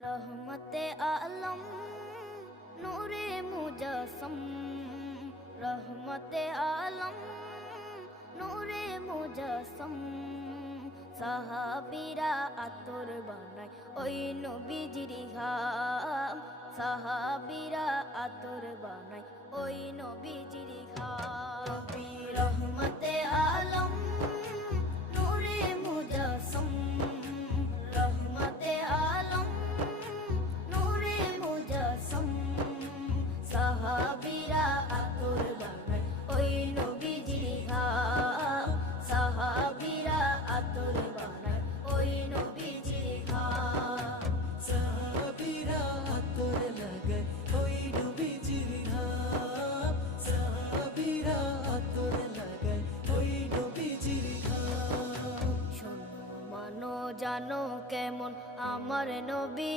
रहमते आलम नूरे मुजस्सम, रहमते आलम नूरे मुजस्सम। সাহাবীরা আতর বানায় ওই নবীজির ঘাম, সাহাবীরা আতর বানায় ওই নবীজির ঘাম। নবী রহমতে আলম নূরে মুজস্সম, রহমতে আলম নূরে মুজস্সম। সাহাবীরা আতর বানায় ওই নবীজির ঘাম, সাহাবীরা আতর বানায় ওই নবীজির ঘাম। সাহাবীরা আতর লাগায় ওই নবীজির ঘাম, সাহাবীরা আতর লাগায় ওই নবীজির ঘাম। শোনো মানো জানো কেমন আমার নবী।